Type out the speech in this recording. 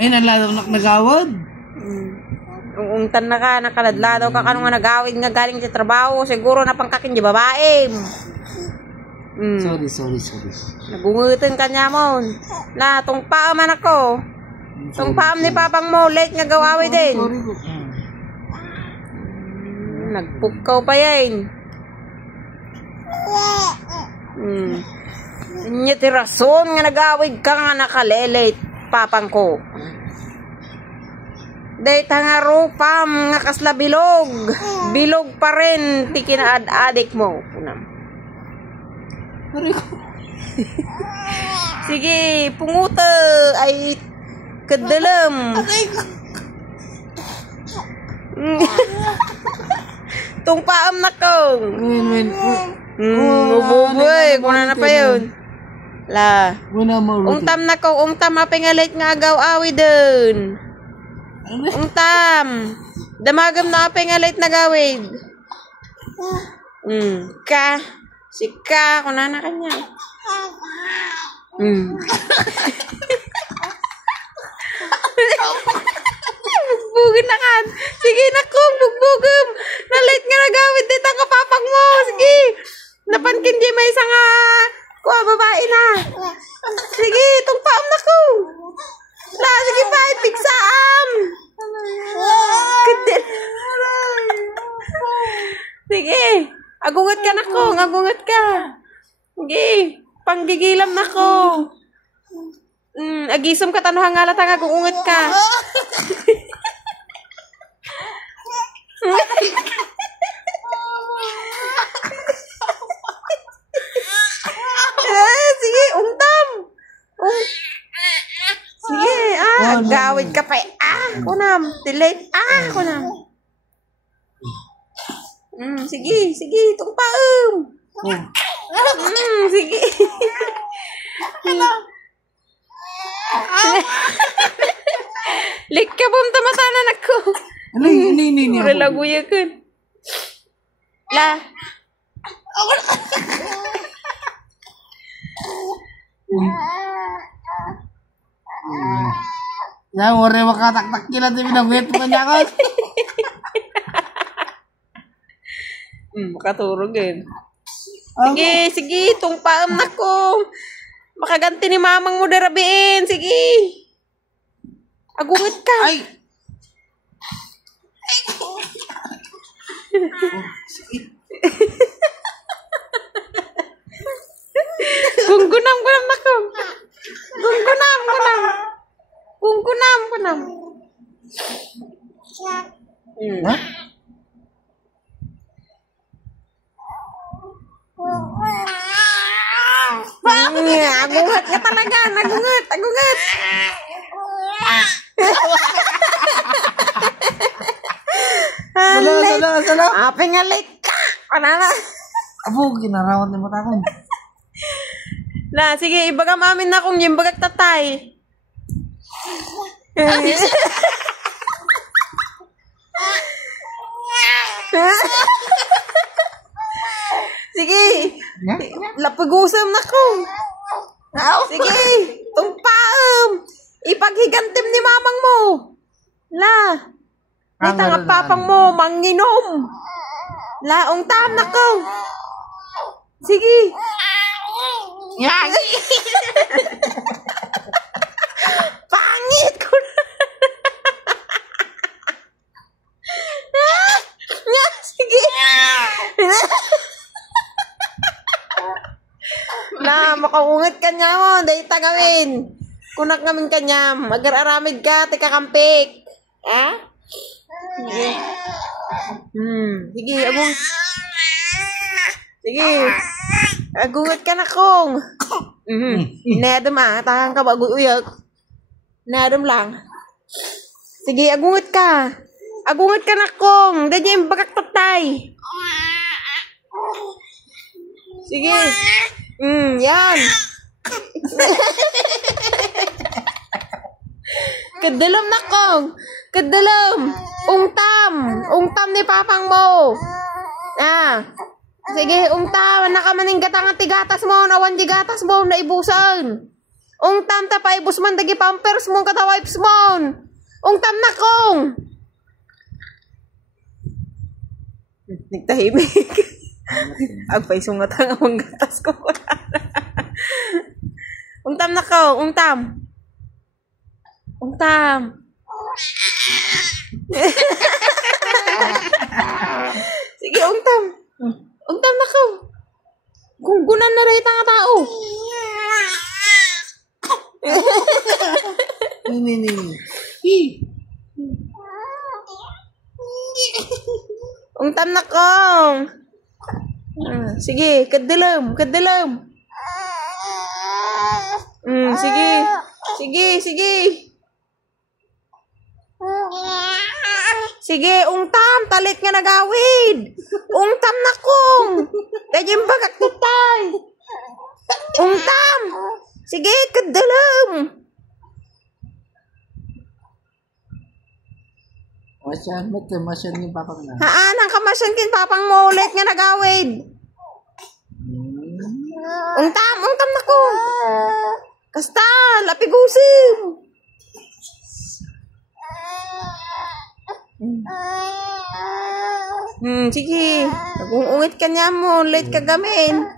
Ay, naladaw nagawad. Ungtan na ka, nakaladladaw ka kanong nga nagawid nga galing sa trabaho. Siguro na pangkakin di babae. Sorry. Nagungutin ka niya mo. Na, tong paaman ako. Tong paam ni papang mo, late nga gawawi din. Nagpukaw pa yan. Inya tirason nga nagawid ka nga nakalelate, papang ko. Dahil nga rupam nga kasla bilog. Bilog pa rin, tikinaad-adik mo. Sige, punguta ay kadalam. Tung paam na ko. Ububoy, kuna na pa yun. La. Ungtam na ko, ungtam apingalit nga agaw-awi dun. Ungtam. Damagam na apingalit na gawid. Ka. Si ka, kuna na kanya. Bugbugin na kan. Sige na kong bugbugam. Nalit nga nagawid dito ang kapapag mo. Sige. Napankin di may isang kuha babae na. Sige, itong paam na ko. La, sige pa, ipigsaam. Sige. Agungat ka na ko. Agungat ka. Sige. Panggigilam na ko. Agisam ka tanuhang ngalatang agungat ka. Sige, ungtam. Sige, gawid ka pa. Kunam. Delete. Kunam. Sige, itong paam. Sige. Lik ka bom tamatanan ako. Ini. Laguya kan. La. Ya, ore makatak-tak kila di binagwet pa niya ko. Makaturog eh. Sige, itong paam na ko. Makaganti ni mamang mo darabiin. Sige. Agungat ka. Ay. Gunggunam na ko. Gunggunam. Ha? Agungat ka talaga. Agungat. Sala. Apa nga late ka? Ano? Abo, ginarawat ni matakon. Na, sige, ibaga mamin na kung yung bagag tatay. Sige. Lapag-usam na ko. Sige. Tumpaam. Ipaghigantim ni mamang mo. La. Dito nga papang mo. Manginom. Laong tam na ko. Sige. Pangit ko na. Sige. La, makaungat ka niya mo. Dahil tagawin. Kunak namin ka niya. Mag-araramid ka. Tika kampik. Sige. Sige, abong. Sige. Agungat ka na kong. Nadam tahang ka bago uyak. Nadam lang. Sige, agungat ka. Agungat ka na kong. Ganyan yung bagak tatay. Sige. Yan. Kadalam na kong. Kadalam. Ungtam ni papang mo. Sige, ungtam. Nakamaning gatang tigatas mo. Nawan di gatas mo na ibusan. Ungtam tapay busman dagi pampers mong katawipes mon. Ungtam na kong. Nagtahimik. Agpay sungat ang amang gatas ko. Ungtam na ko, ungtam. Ungtam. Sige, ungtam. Ungtam na ko. Gugunan na rin ang tao. Ungtam na kong. Sige, kadilam, kadilam. Sige. Sige, sige. Sige, ungtam, talit nga nagawid. Ungtam na kong. Dayang bagak tutay. Ungtam. Sige, kadilam. Masyan ni papang na. Haan, ang kamasyan kin papang mo ulit nga nagawid. Ungtam, ungtam na ko. Kasta, lapigusim. Sige. Nag-ungit ka niya mo, late ka gamin.